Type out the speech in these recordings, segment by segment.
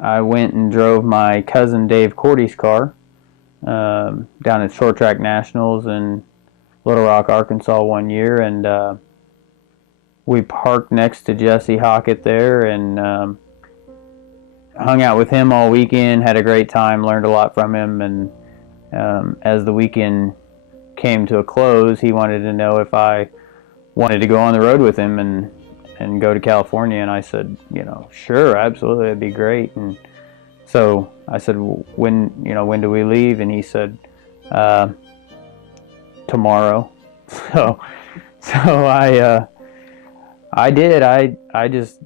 I went and drove my cousin Dave Cordy's car down at Short Track Nationals in Little Rock, Arkansas one year, and we parked next to Jesse Hockett there and hung out with him all weekend, had a great time, learned a lot from him, and as the weekend came to a close, he wanted to know if I wanted to go on the road with him and go to California, and I said, sure, absolutely, that'd be great. And so I said, when do we leave? And he said, tomorrow. So I did. I just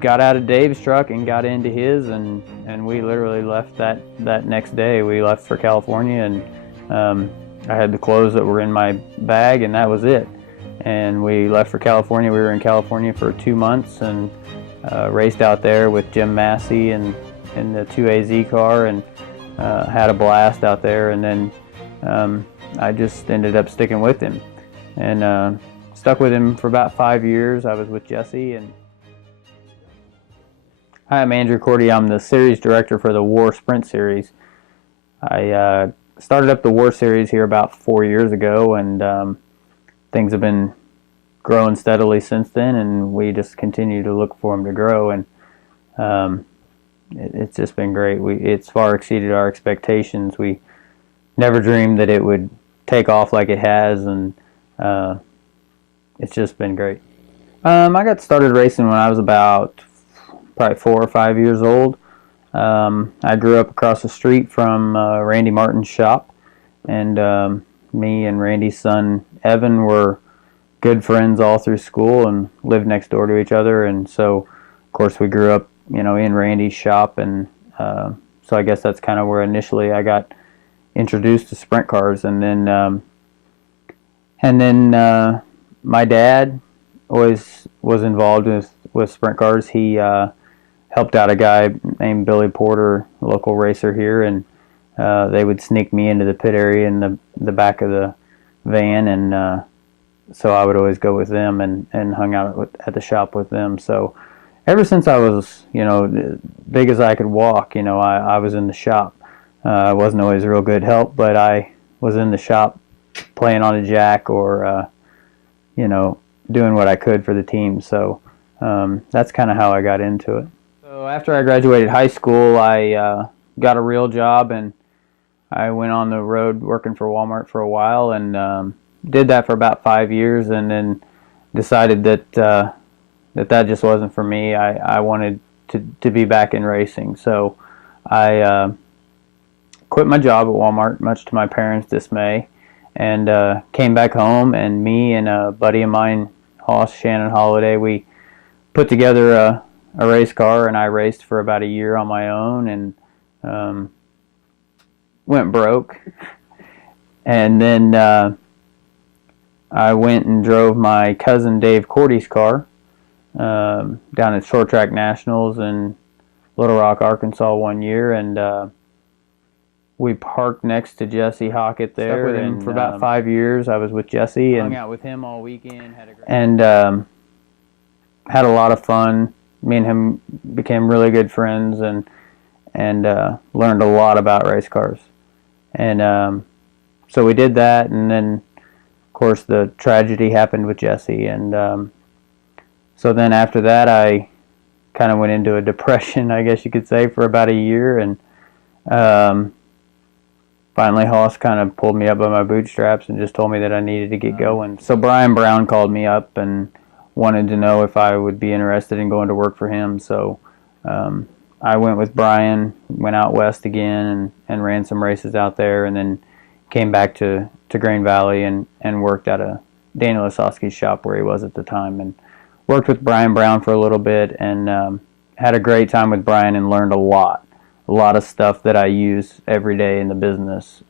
got out of Dave's truck and got into his, and we literally left that next day. We left for California, and I had the clothes that were in my bag, and that was it. And we left for California. We were in California for 2 months and raced out there with Jim Massey and in the 2AZ car, and had a blast out there. And then I just ended up sticking with him, and stuck with him for about 5 years. I was with Jesse. And hi, I'm Andrew Cordy. I'm the series director for the War Sprint Series. I started up the War Series here about 4 years ago, and things have been growing steadily since then, and we just continue to look for them to grow, and it's just been great. It's far exceeded our expectations. We never dreamed that it would take off like it has, and it's just been great. I got started racing when I was about probably 4 or 5 years old. I grew up across the street from Randy Martin's shop, and me and Randy's son Evan were good friends all through school and lived next door to each other. And so, of course, we grew up, in Randy's shop, and so I guess that's kind of where initially I got introduced to sprint cars. And then my dad always was involved with sprint cars. He helped out a guy named Billy Porter, a local racer here, and they would sneak me into the pit area in the back of the van, and so I would always go with them and hung out at the shop with them. So ever since I was, big as I could walk, I was in the shop. I wasn't always real good help, but I was in the shop playing on a jack or, doing what I could for the team. So that's kind of how I got into it. So after I graduated high school, I got a real job, and I went on the road working for Walmart for a while, and did that for about 5 years, and then decided that that just wasn't for me. I wanted to be back in racing. So I quit my job at Walmart, much to my parents' dismay, and came back home, and me and a buddy of mine, Hoss Shannon Holiday, we put together a race car, and I raced for about a year on my own, and went broke. And then I went and drove my cousin Dave Cordy's car down at Short Track Nationals in Little Rock, Arkansas one year, and we parked next to Jesse Hockett there. Stuck with him for about 5 years. I was with Jesse and hung out with him all weekend. Had a lot of fun. Me and him became really good friends, and learned a lot about race cars. And so we did that, and then of course the tragedy happened with Jesse, and so then after that I kind of went into a depression, I guess you could say, for about a year, and finally Hoss kind of pulled me up by my bootstraps and just told me that I needed to get going. So Brian Brown called me up and wanted to know if I would be interested in going to work for him. So I went with Brian, went out west again, and ran some races out there, and then came back to Grain Valley and worked at a Daniel Osowski's shop where he was at the time, and worked with Brian Brown for a little bit, and had a great time with Brian and learned a lot of stuff that I use every day in the business,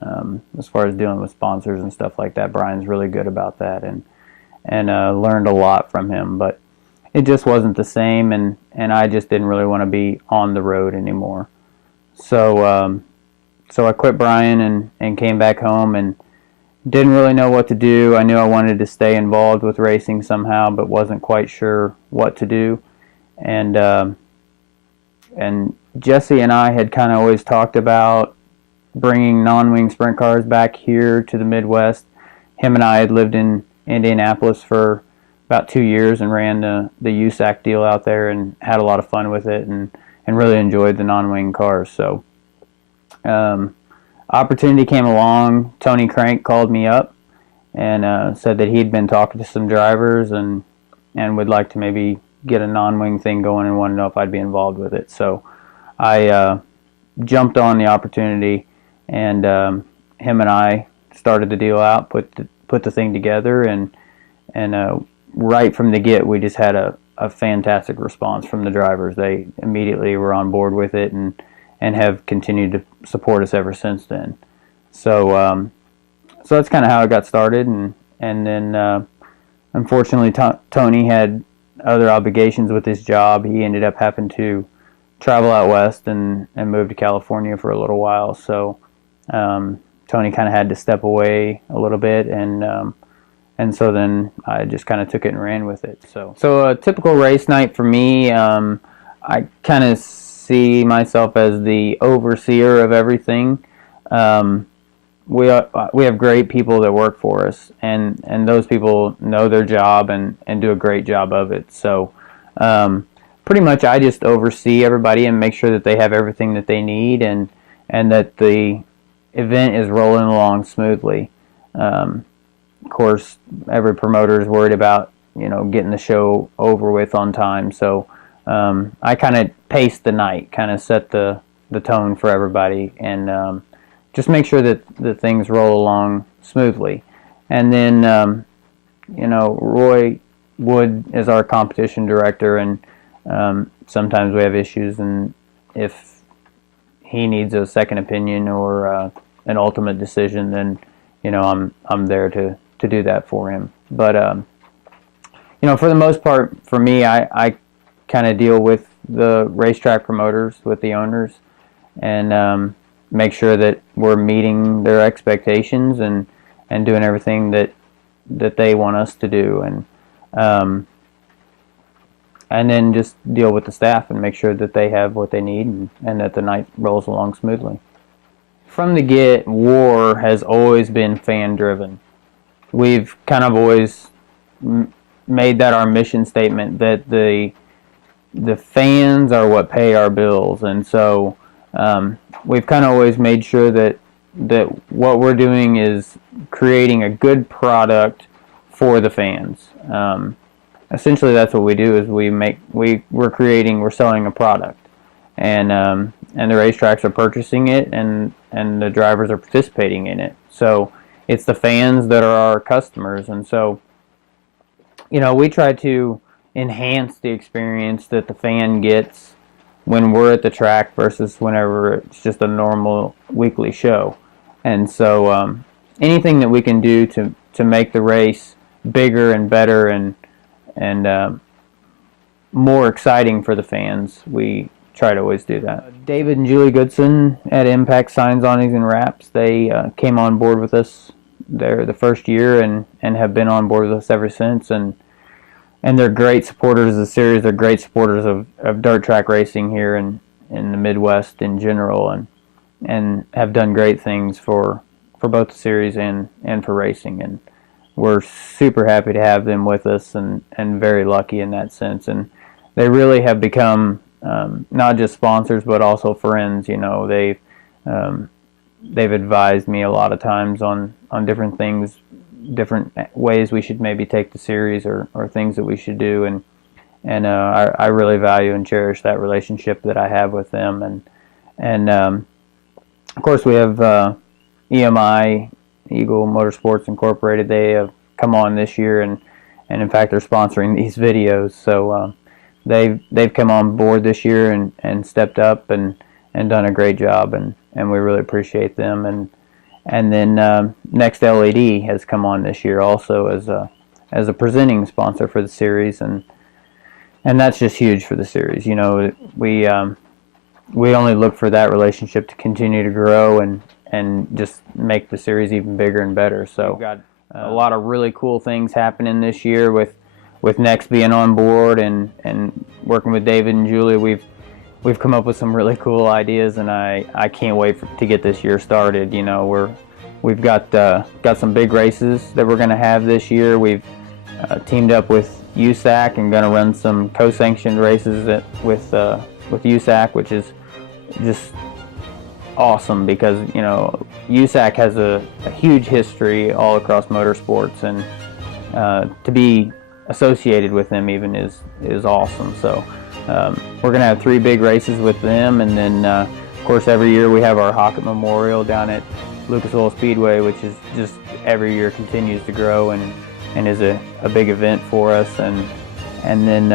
as far as dealing with sponsors and stuff like that. Brian's really good about that, and learned a lot from him, but it just wasn't the same, and I just didn't really want to be on the road anymore. So so I quit Brian and came back home, and didn't really know what to do. I knew I wanted to stay involved with racing somehow, but wasn't quite sure what to do. And Jesse and I had kind of always talked about bringing non-wing sprint cars back here to the Midwest. Him and I had lived in Indianapolis for about 2 years and ran the USAC deal out there and had a lot of fun with it and really enjoyed the non-wing cars. So opportunity came along. Tony Crank called me up and said that he'd been talking to some drivers and would like to maybe get a non-wing thing going and wanted to know if I'd be involved with it. So I jumped on the opportunity, and him and I started the deal out, put the thing together, and right from the get, we just had a fantastic response from the drivers. They immediately were on board with it and have continued to support us ever since then. So so that's kind of how it got started, and then unfortunately Tony had other obligations with his job. He ended up having to travel out west and move to California for a little while. So Tony kind of had to step away a little bit, and so then I just kind of took it and ran with it. So a typical race night for me, I kind of see myself as the overseer of everything. We have great people that work for us, and those people know their job and do a great job of it. So pretty much I just oversee everybody and make sure that they have everything that they need and that the event is rolling along smoothly. Of course, every promoter is worried about getting the show over with on time. So I kind of pace the night, kind of set the tone for everybody, and just make sure that the things roll along smoothly. And then Roy Wood is our competition director, and sometimes we have issues, and if he needs a second opinion or an ultimate decision, then I'm there to do that for him. But for the most part, for me, I kind of deal with the racetrack promoters, with the owners, and make sure that we're meeting their expectations and doing everything that they want us to do, and then just deal with the staff and make sure that they have what they need and that the night rolls along smoothly. From the get, WAR has always been fan-driven. We've kind of always made that our mission statement, that the fans are what pay our bills, and so we've kind of always made sure that what we're doing is creating a good product for the fans. Essentially, that's what we do. Is we're selling a product, and the racetracks are purchasing it, and the drivers are participating in it. So it's the fans that are our customers, and so we try to enhance the experience that the fan gets when we're at the track versus whenever it's just a normal weekly show. And so anything that we can do to make the race bigger and better and more exciting for the fans, we try to always do that. David and Julie Goodson at Impact Signs, Awnings, and Wraps, they came on board with us there the first year and have been on board with us ever since, and they're great supporters of the series. They're great supporters of dirt track racing here in the Midwest in general, and have done great things for both the series and for racing. And we're super happy to have them with us and very lucky in that sense. And they really have become not just sponsors but also friends. They've advised me a lot of times on different things, different ways we should maybe take the series or things that we should do, and I really value and cherish that relationship that I have with them. And of course we have EMI, Eagle Motorsports Incorporated. They have come on this year, and in fact they're sponsoring these videos. So they've come on board this year and stepped up and done a great job, and we really appreciate them. And then Next LED has come on this year also as a presenting sponsor for the series, and that's just huge for the series. We only look for that relationship to continue to grow and just make the series even bigger and better. So we've got a lot of really cool things happening this year with Next being on board and working with David and Julie. we've come up with some really cool ideas, and I can't wait to get this year started. You know, we've got some big races that we're going to have this year. We've teamed up with USAC and going to run some co-sanctioned races with USAC, which is just awesome because, you know, USAC has a huge history all across motorsports, and to be associated with them even is awesome. So we're going to have 3 big races with them, and then of course every year we have our Hockett Memorial down at Lucas Oil Speedway, which is just every year continues to grow and is a big event for us. And then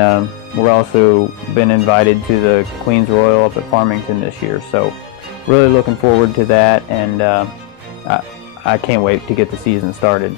we're also been invited to the Queen's Royal up at Farmington this year. So really looking forward to that, and I can't wait to get the season started.